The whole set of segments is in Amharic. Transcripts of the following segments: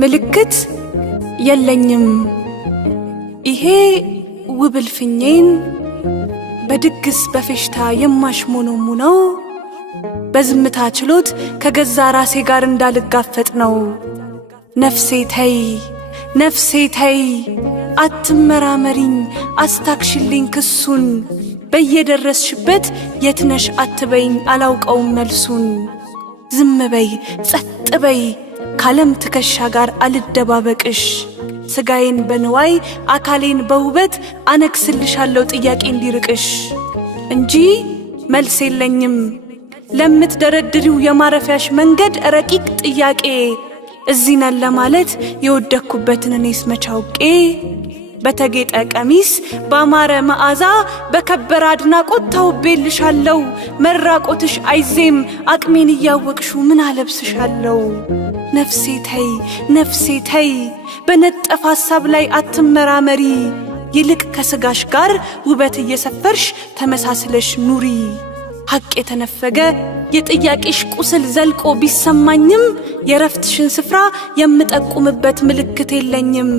ምልክት የለኝም ይሄ ውብልፍኜን በድግስ በፌሽታ የማሽሞኖሙነው በዝምታ ችሎት ከገዛ ራሴ ጋር እንዳልጋፈጥ ነው። ነፍሴ ተይ ነፍሴ ተይ አትመራመሪኝ አስታክሽልኝ ክሱን በየደረስሽበት የትነሽ አትበይኝ አላውቀውም መልሱን። ዝም በይ ጸጥ በይ ካለም ትከሻ ጋር አልደባበቅሽ ስጋዬን በንዋይ አካሌን በውበት አነክስልሻለሁ ጥያቄ እንዲርቅሽ እንጂ መልስ የለኝም ለምትደረድሪው የማረፊያሽ መንገድ ረቂቅ ጥያቄ እዚህ ነን ለማለት የወደኩበትን እኔስ መቻውቄ በተጌጠ ቀሚስ ባማረ መዓዛ በከበረ አድናቆት ተውቤልሻለሁ መራቆትሽ አይዜም አቅሜን እያወቅሹ ምን አለብስሻለሁ። ነፍሴ ተይ ነፍሴ ተይ በነጠፈ ሐሳብ ላይ አትመራመሪ ይልቅ ከስጋሽ ጋር ውበት እየሰፈርሽ ተመሳስለሽ ኑሪ። ሐቅ የተነፈገ የጥያቄሽ ቁስል ዘልቆ ቢሰማኝም የረፍትሽን ስፍራ የምጠቁምበት ምልክት የለኝም።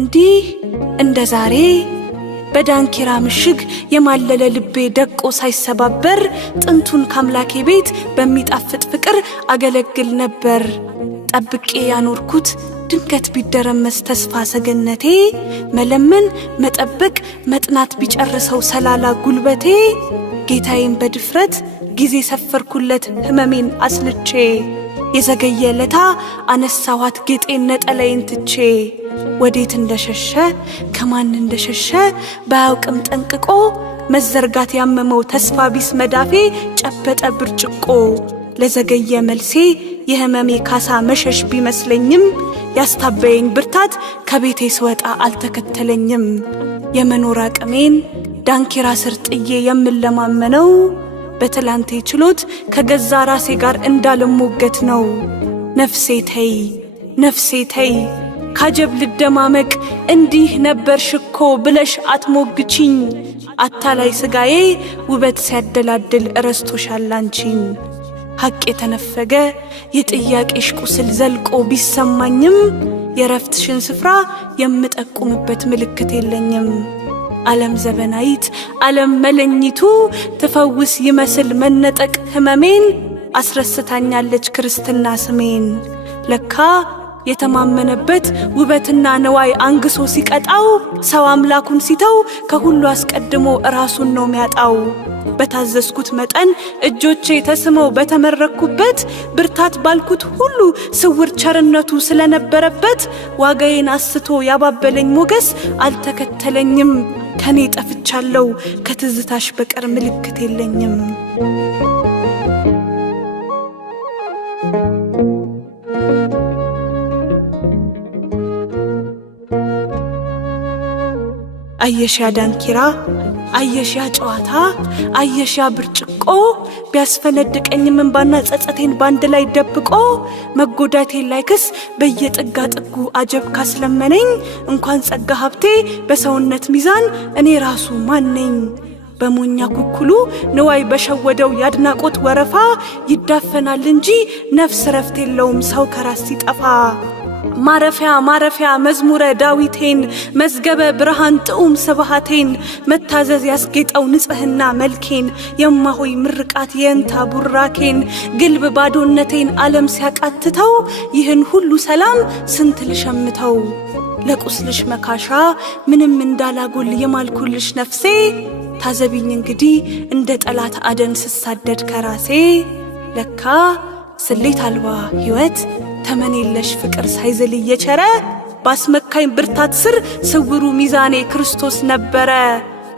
እንዲህ እንደ ዛሬ በዳንኪራ ምሽግ የማለለ ልቤ ደቆ ሳይሰባበር ጥንቱን ካምላኬ ቤት በሚጣፍጥ ፍቅር አገለግል ነበር። ጠብቄ ያኖርኩት ድንገት ቢደረመስ ተስፋ ሰገነቴ መለመን መጠበቅ መጥናት ቢጨርሰው ሰላላ ጉልበቴ ጌታዬን በድፍረት ጊዜ ሰፈርኩለት ህመሜን አስልቼ የዘገየ ለታ አነሳዋት ጌጤን ነጠላዬን ትቼ ወዴት እንደሸሸ ከማን እንደሸሸ ባያውቅም ጠንቅቆ መዘርጋት ያመመው ተስፋ ቢስ መዳፌ ጨበጠ ብርጭቆ ለዘገየ መልሴ የህመሜ ካሳ መሸሽ ቢመስለኝም ያስታበየኝ ብርታት ከቤቴ ስወጣ አልተከተለኝም። የመኖር አቅሜን ዳንኪራ ስር ጥዬ የምለማመነው በትላንቴ ችሎት ከገዛ ራሴ ጋር እንዳልሞገት ነው። ነፍሴ ተይ ነፍሴ ተይ ካጀብ ልደማመቅ እንዲህ ነበርሽ እኮ ብለሽ አትሞግቺኝ። አታላይ ስጋዬ ውበት ሲያደላድል እረስቶሻል አንቺን። ሐቅ የተነፈገ የጥያቄሽ ቁስል ዘልቆ ቢሰማኝም የረፍትሽን ስፍራ የምጠቁምበት ምልክት የለኝም። ዓለም ዘበናይት ዓለም መለኝቱ ትፈውስ ይመስል መነጠቅ ህመሜን አስረስታኛለች ክርስትና ስሜን። ለካ የተማመነበት ውበትና ነዋይ አንግሶ ሲቀጣው ሰው አምላኩን ሲተው ከሁሉ አስቀድሞ ራሱን ነው የሚያጣው። በታዘዝኩት መጠን እጆቼ ተስመው በተመረኩበት ብርታት ባልኩት ሁሉ ስውር ቸርነቱ ስለነበረበት ዋጋዬን አስቶ ያባበለኝ ሞገስ አልተከተለኝም። ከኔ ጠፍቻለሁ ከትዝታሽ በቀር ምልክት የለኝም። አየሻ ዳንኪራ አየሻ ጨዋታ አየሻ ብርጭቆ ቢያስፈነድቀኝም እንባና ጸጸቴን ባንድ ላይ ደብቆ መጎዳቴን ላይክስ በየጥጋ ጥጉ አጀብ ካስለመነኝ እንኳን ጸጋ ሀብቴ በሰውነት ሚዛን እኔ ራሱ ማነኝ? በሞኛ ኩኩሉ ንዋይ በሸወደው ያድናቆት ወረፋ ይዳፈናል እንጂ ነፍስ ረፍት የለውም ሰው ከራስ ሲጠፋ። ማረፊያ ማረፊያ መዝሙረ ዳዊቴን መዝገበ ብርሃን ጥዑም ስብሃቴን መታዘዝ ያስጌጠው ንጽህና መልኬን የማሆይ ምርቃት የእንታ ቡራኬን ግልብ ባዶነቴን ዓለም ሲያቃትተው ይህን ሁሉ ሰላም ስንት ልሸምተው። ለቁስልሽ መካሻ ምንም እንዳላጎል የማልኩልሽ ነፍሴ ታዘቢኝ እንግዲህ እንደ ጠላት አደን ስሳደድ ከራሴ። ለካ ስሌት አልባ ሕይወት ተመኔለሽ ፍቅር ሳይዘል እየቸረ ባስመካኝ ብርታት ስር ስውሩ ሚዛኔ ክርስቶስ ነበረ።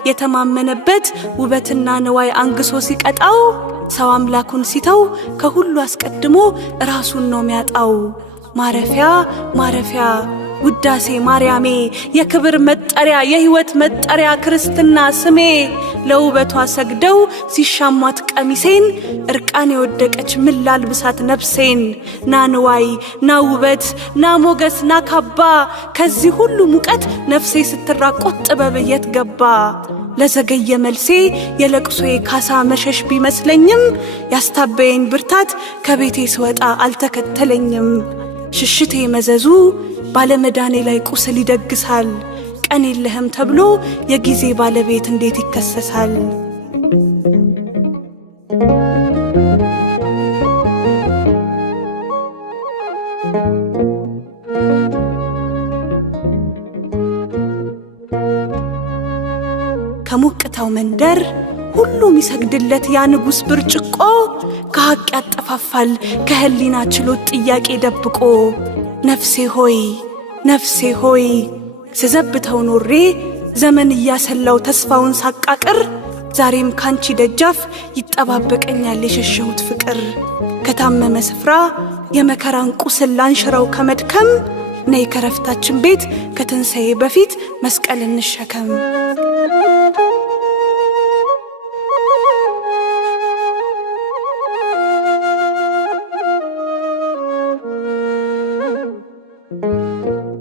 የተማመነበት ውበትና ነዋይ አንግሶ ሲቀጣው ሰው አምላኩን ሲተው ከሁሉ አስቀድሞ ራሱን ነው ሚያጣው። ማረፊያ ማረፊያ ውዳሴ ማርያሜ የክብር መጠሪያ የሕይወት መጠሪያ ክርስትና ስሜ ለውበቷ ሰግደው ሲሻሟት ቀሚሴን እርቃን የወደቀች ምን ላልብሳት ነፍሴን። ና ንዋይ ና ውበት ና ሞገስ ና ካባ ከዚህ ሁሉ ሙቀት ነፍሴ ስትራቆት ጥበብ የት ገባ? ለዘገየ መልሴ የለቅሶዬ ካሳ መሸሽ ቢመስለኝም ያስታበየኝ ብርታት ከቤቴ ስወጣ አልተከተለኝም። ሽሽቴ መዘዙ ባለመዳኔ ላይ ቁስል ይደግሳል። ቀን የለህም ተብሎ የጊዜ ባለቤት እንዴት ይከሰሳል? ከሞቅታው መንደር ሁሉም ይሰግድለት ያ ንጉሥ ብርጭቆ ከሐቅ ያጠፋፋል ከህሊና ችሎት ጥያቄ ደብቆ። ነፍሴ ሆይ ነፍሴ ሆይ ስዘብተው ኖሬ ዘመን እያሰላው ተስፋውን ሳቃቅር ዛሬም ካንቺ ደጃፍ ይጠባበቀኛል የሸሸሁት ፍቅር። ከታመመ ስፍራ የመከራን ቁስል ላንሽረው ከመድከም ነይ ከረፍታችን ቤት ከትንሣኤ በፊት መስቀል እንሸከም።